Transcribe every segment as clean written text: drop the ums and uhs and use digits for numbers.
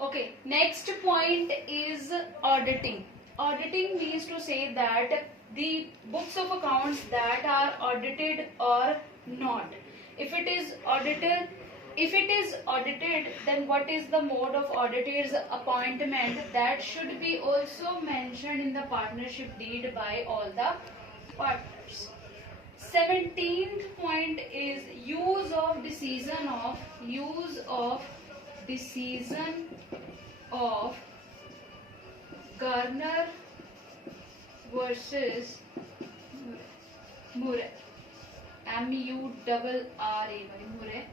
Okay, next point is auditing. Auditing means to say that the books of accounts that are audited or not. If it is audited, then what is the mode of auditor's appointment? That should be also mentioned in the partnership deed by all the partners. 17th point is use of decision of Garner versus Murray. Murray. Murray.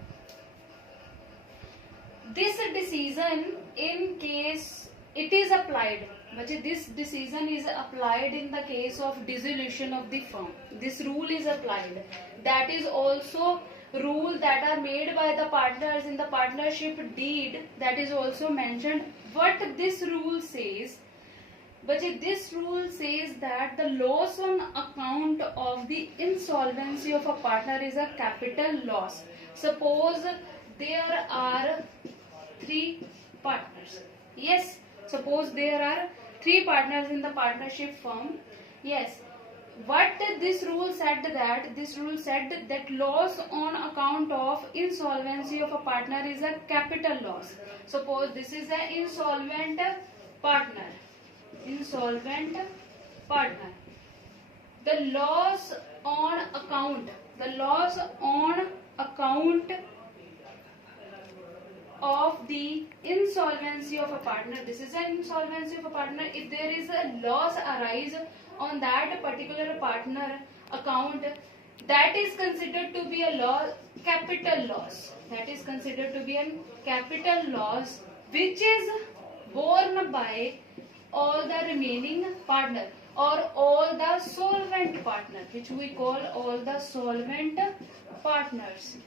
This decision, in case it is applied, this decision is applied in the case of dissolution of the firm. This rule is applied. That is also rule that are made by the partners in the partnership deed. That is also mentioned. What this rule says, this rule says that the loss on account of the insolvency of a partner is a capital loss. Suppose there are 3 partners. Yes, suppose there are 3 partners in the partnership firm. Yes, what this rule said that loss on account of insolvency of a partner is a capital loss. Suppose this is an insolvent partner. The loss on account of the insolvency of a partner. This is an insolvency of a partner. If there is a loss arise on that particular partner account, that is considered to be a capital loss. That is considered to be a capital loss which is borne by all the remaining partner or all the solvent partner, which we call all the solvent partners,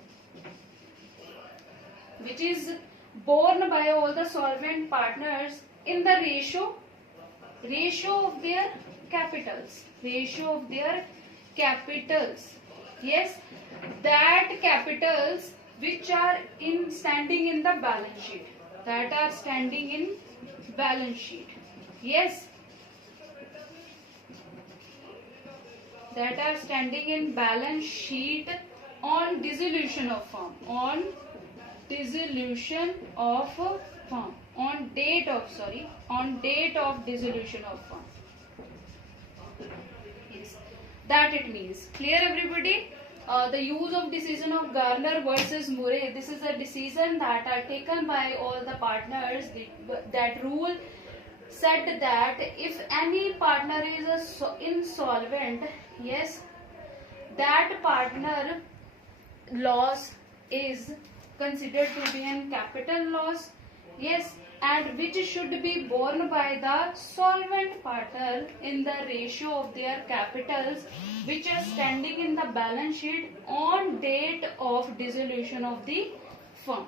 which is borne by all the solvent partners in the ratio of their capitals. Yes, that capitals which are standing in the balance sheet. Yes, that are standing in balance sheet on dissolution of firm. On date of dissolution of firm. Yes, that it means. Clear, everybody? The use of decision of Garner versus Murray. This is a decision that are taken by all the partners. That rule said that if any partner is insolvent, yes, that partner loss is considered to be a capital loss. Yes, and which should be borne by the solvent partner in the ratio of their capitals which are standing in the balance sheet on date of dissolution of the firm.